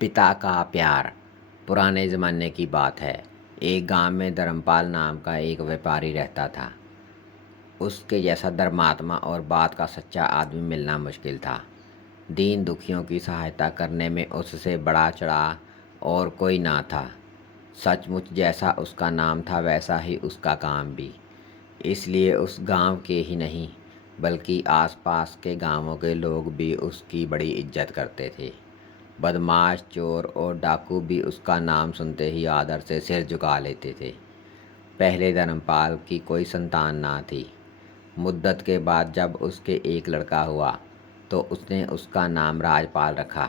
पिता का प्यार। पुराने ज़माने की बात है। एक गांव में धर्मपाल नाम का एक व्यापारी रहता था। उसके जैसा धर्मात्मा और बात का सच्चा आदमी मिलना मुश्किल था। दीन दुखियों की सहायता करने में उससे बड़ा चढ़ा और कोई ना था। सचमुच जैसा उसका नाम था वैसा ही उसका काम भी। इसलिए उस गांव के ही नहीं बल्कि आसपास के गांवों के लोग भी उसकी बड़ी इज्जत करते थे। बदमाश, चोर और डाकू भी उसका नाम सुनते ही आदर से सिर झुका लेते थे। पहले धर्मपाल की कोई संतान ना थी। मुद्दत के बाद जब उसके एक लड़का हुआ तो उसने उसका नाम राजपाल रखा।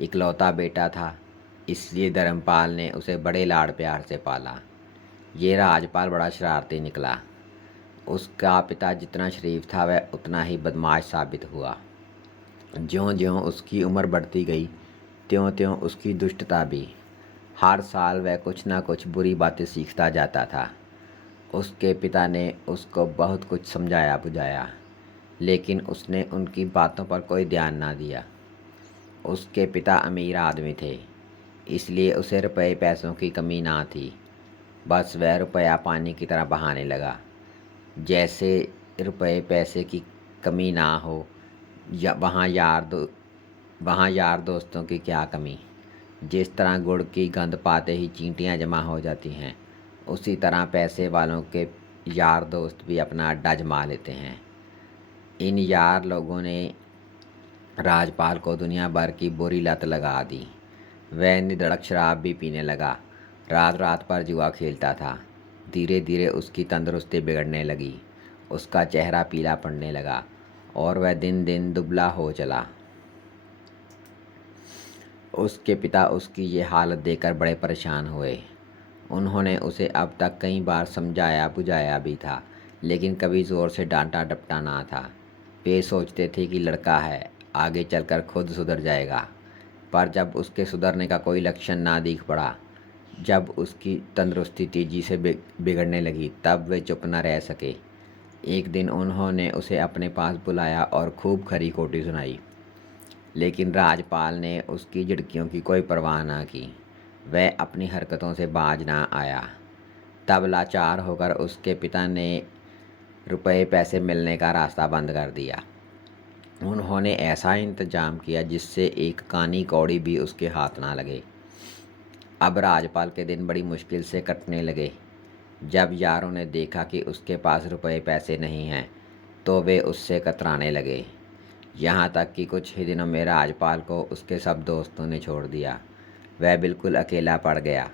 इकलौता बेटा था, इसलिए धर्मपाल ने उसे बड़े लाड़ प्यार से पाला। ये राजपाल बड़ा शरारती निकला। उसका पिता जितना शरीफ था वह उतना ही बदमाश साबित हुआ। ज्यों-ज्यों उसकी उम्र बढ़ती गई त्यों-त्यों उसकी दुष्टता भी। हर साल वह कुछ ना कुछ बुरी बातें सीखता जाता था। उसके पिता ने उसको बहुत कुछ समझाया बुझाया, लेकिन उसने उनकी बातों पर कोई ध्यान ना दिया। उसके पिता अमीर आदमी थे, इसलिए उसे रुपए पैसों की कमी ना थी। बस वह रुपया पानी की तरह बहाने लगा। जैसे रुपए पैसे की कमी ना हो या वहाँ यार दोस्तों की क्या कमी। जिस तरह गुड़ की गंध पाते ही चींटियाँ जमा हो जाती हैं, उसी तरह पैसे वालों के यार दोस्त भी अपना अड्डा जमा लेते हैं। इन यार लोगों ने राजपाल को दुनिया भर की बुरी लत लगा दी। वह निधड़क शराब भी पीने लगा, रात रात पर जुआ खेलता था। धीरे धीरे उसकी तंदुरुस्ती बिगड़ने लगी। उसका चेहरा पीला पड़ने लगा और वह दिन दिन दुबला हो चला। उसके पिता उसकी ये हालत देखकर बड़े परेशान हुए। उन्होंने उसे अब तक कई बार समझाया बुझाया भी था, लेकिन कभी ज़ोर से डांटा डपटा ना था। वे सोचते थे कि लड़का है, आगे चलकर खुद सुधर जाएगा। पर जब उसके सुधरने का कोई लक्षण ना दिख पड़ा, जब उसकी तंदुरुस्ती तेजी से बिगड़ने लगी, तब वे चुप न रह सके। एक दिन उन्होंने उसे अपने पास बुलाया और खूब खरी खोटी सुनाई, लेकिन राजपाल ने उसकी झिड़कियों की कोई परवाह ना की। वह अपनी हरकतों से बाज ना आया। तब लाचार होकर उसके पिता ने रुपए पैसे मिलने का रास्ता बंद कर दिया। उन्होंने ऐसा इंतजाम किया जिससे एक कानी कौड़ी भी उसके हाथ ना लगे। अब राजपाल के दिन बड़ी मुश्किल से कटने लगे। जब यारों ने देखा कि उसके पास रुपए पैसे नहीं हैं, तो वे उससे कतराने लगे। यहाँ तक कि कुछ ही दिनों में राजपाल को उसके सब दोस्तों ने छोड़ दिया। वह बिल्कुल अकेला पड़ गया।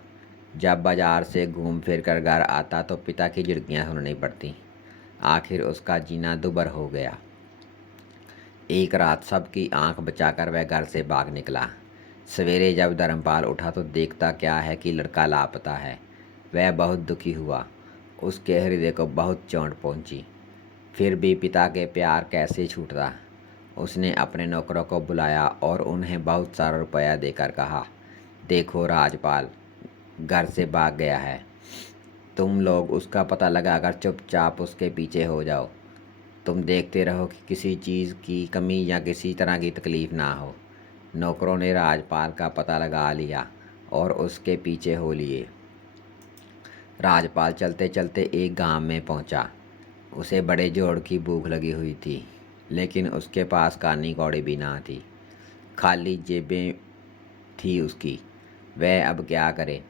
जब बाजार से घूम फिर कर घर आता तो पिता की झिड़कियाँ सुननी पड़ती। आखिर उसका जीना दुभर हो गया। एक रात सबकी आंख बचाकर वह घर से भाग निकला। सवेरे जब धर्मपाल उठा तो देखता क्या है कि लड़का लापता है। वह बहुत दुखी हुआ। उसके हृदय को बहुत चोट पहुंची। फिर भी पिता के प्यार कैसे छूटता। उसने अपने नौकरों को बुलाया और उन्हें बहुत सारा रुपया देकर कहा, देखो राजपाल घर से भाग गया है। तुम लोग उसका पता लगाकर चुपचाप उसके पीछे हो जाओ। तुम देखते रहो कि किसी चीज़ की कमी या किसी तरह की तकलीफ़ ना हो। नौकरों ने राजपाल का पता लगा लिया और उसके पीछे हो लिए। राजपाल चलते चलते एक गांव में पहुंचा। उसे बड़े जोर की भूख लगी हुई थी, लेकिन उसके पास कानी कौड़ी भी ना थी। खाली जेबें थी उसकी। वह अब क्या करे।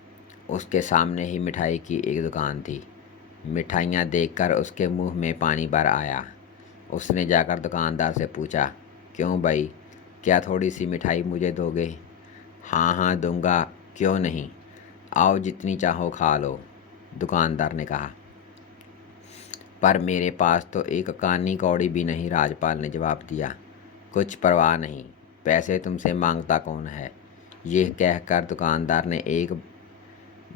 उसके सामने ही मिठाई की एक दुकान थी। मिठाइयाँ देखकर उसके मुंह में पानी भर आया। उसने जाकर दुकानदार से पूछा, क्यों भाई, क्या थोड़ी सी मिठाई मुझे दोगे? हाँ हाँ दूंगा, क्यों नहीं, आओ जितनी चाहो खा लो, दुकानदार ने कहा। पर मेरे पास तो एक कानी कौड़ी भी नहीं, राजपाल ने जवाब दिया। कुछ परवाह नहीं, पैसे तुमसे मांगता कौन है? यह कहकर दुकानदार ने एक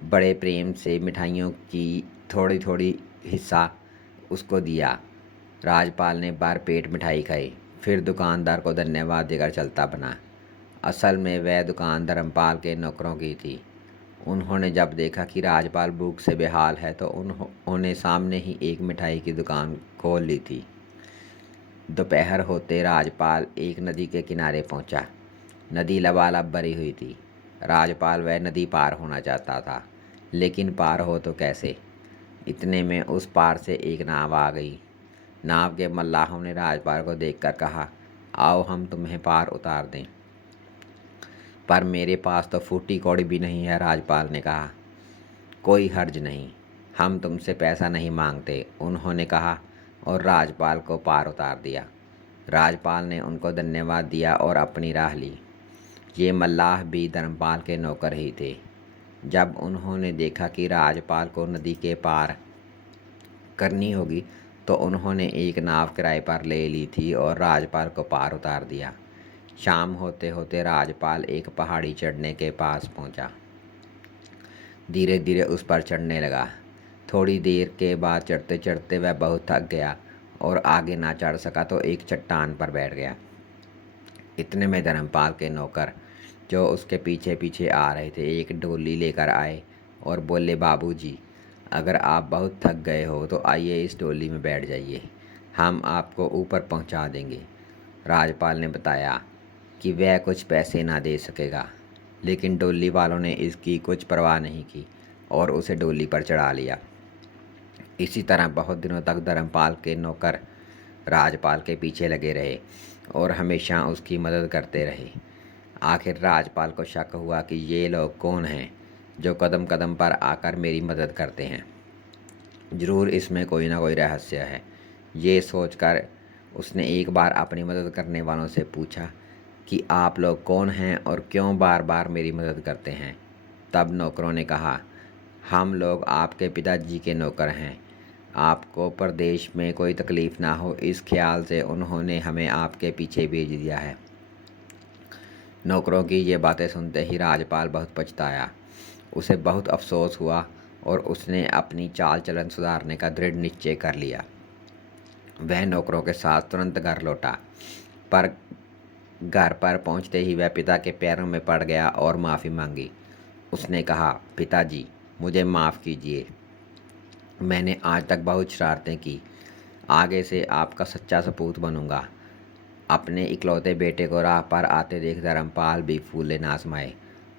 बड़े प्रेम से मिठाइयों की थोड़ी थोड़ी हिस्सा उसको दिया। राजपाल ने भर पेट मिठाई खाई, फिर दुकानदार को धन्यवाद देकर चलता बना। असल में वह दुकान धर्मपाल के नौकरों की थी। उन्होंने जब देखा कि राजपाल भूख से बेहाल है तो उन्होंने सामने ही एक मिठाई की दुकान खोल ली थी। दोपहर होते राजपाल एक नदी के किनारे पहुंचा। नदी लबालब भरी हुई थी। राजपाल वह नदी पार होना चाहता था, लेकिन पार हो तो कैसे। इतने में उस पार से एक नाव आ गई। नाव के मल्लाहों ने राजपाल को देखकर कहा, आओ हम तुम्हें पार उतार दें। पर मेरे पास तो फूटी कौड़ी भी नहीं है, राजपाल ने कहा। कोई हर्ज नहीं, हम तुमसे पैसा नहीं मांगते, उन्होंने कहा और राजपाल को पार उतार दिया। राजपाल ने उनको धन्यवाद दिया और अपनी राह ली। ये मल्लाह भी धर्मपाल के नौकर ही थे। जब उन्होंने देखा कि राजपाल को नदी के पार करनी होगी, तो उन्होंने एक नाव किराए पर ले ली थी और राजपाल को पार उतार दिया। शाम होते होते राजपाल एक पहाड़ी चढ़ने के पास पहुंचा। धीरे धीरे उस पर चढ़ने लगा। थोड़ी देर के बाद चढ़ते चढ़ते वह बहुत थक गया और आगे ना चढ़ सका तो एक चट्टान पर बैठ गया। इतने में धर्मपाल के नौकर, जो उसके पीछे पीछे आ रहे थे, एक डोली लेकर आए और बोले, बाबूजी, अगर आप बहुत थक गए हो तो आइए इस डोली में बैठ जाइए, हम आपको ऊपर पहुंचा देंगे। राजपाल ने बताया कि वह कुछ पैसे ना दे सकेगा, लेकिन डोली वालों ने इसकी कुछ परवाह नहीं की और उसे डोली पर चढ़ा लिया। इसी तरह बहुत दिनों तक धर्मपाल के नौकर राजपाल के पीछे लगे रहे और हमेशा उसकी मदद करते रहे। आखिर राजपाल को शक हुआ कि ये लोग कौन हैं जो कदम कदम पर आकर मेरी मदद करते हैं। ज़रूर इसमें कोई ना कोई रहस्य है। ये सोचकर उसने एक बार अपनी मदद करने वालों से पूछा कि आप लोग कौन हैं और क्यों बार बार मेरी मदद करते हैं। तब नौकरों ने कहा, हम लोग आपके पिताजी के नौकर हैं। आपको प्रदेश में कोई तकलीफ़ ना हो, इस ख्याल से उन्होंने हमें आपके पीछे भेज दिया है। नौकरों की ये बातें सुनते ही राजपाल बहुत पछताया। उसे बहुत अफसोस हुआ और उसने अपनी चाल चलन सुधारने का दृढ़ निश्चय कर लिया। वह नौकरों के साथ तुरंत घर लौटा, पर घर पर पहुंचते ही वह पिता के पैरों में पड़ गया और माफ़ी मांगी। उसने कहा, पिताजी, मुझे माफ़ कीजिए, मैंने आज तक बहुत शरारतें की। आगे से आपका सच्चा सपूत बनूंगा। अपने इकलौते बेटे को राह पर आते देख धर्मपाल भी फूले ना समाये।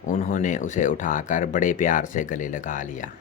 उन्होंने उसे उठाकर बड़े प्यार से गले लगा लिया।